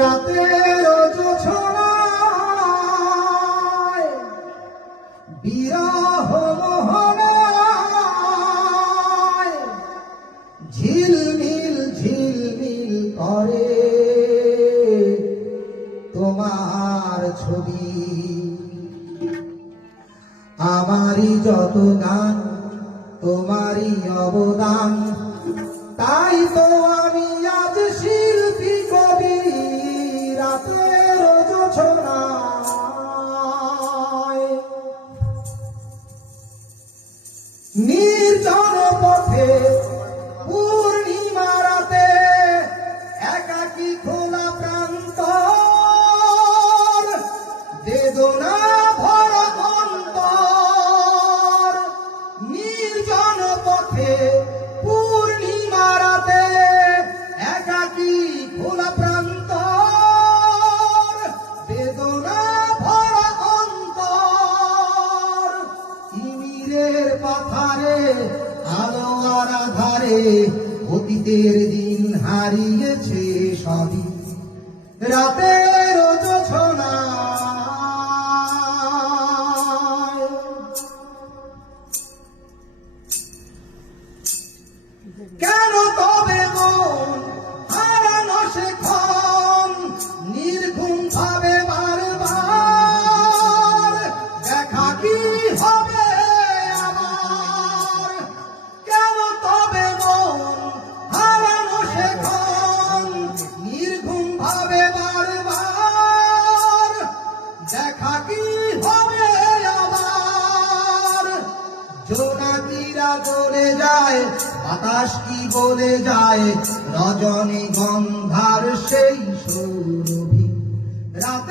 রাতের জোছনায় বিরহ মোহনায় ঝিলমিল ঝিলমিল করে তোমার ছবি। আমারই যত গান তোমারই অবদান, তাই তো আমি আজ শিল্পী কবি। রাতের জোছনায় নির্জন পথে পূর্ণিমা রাতে একাকী খোলা প্রান্তর, বেদনা ভরা অন্তর। নির্জন পথে পূর্ণিমা রাতে একাকী খোলা প্রান্তর, বেদনা ভরা অন্তর। তিমিরের পাথারে আলো আর আধারে অতীতের দিন হারিয়েছে সবই। রাতের জোছনায় কেন তবে মন হারানো সেক্ষণ নির্ঘুম ভাবে বারবার? দেখা কি হবে আবার? কেন তবে মন হারানো সেক্ষণ নির্ঘুম ভাবে বারবার? দেখা কি হবে আবার? জোনাকিরা চলে যায়, বাতাস কি বলে যায়, রজনী গন্ধার সেই সুরভি। রাতে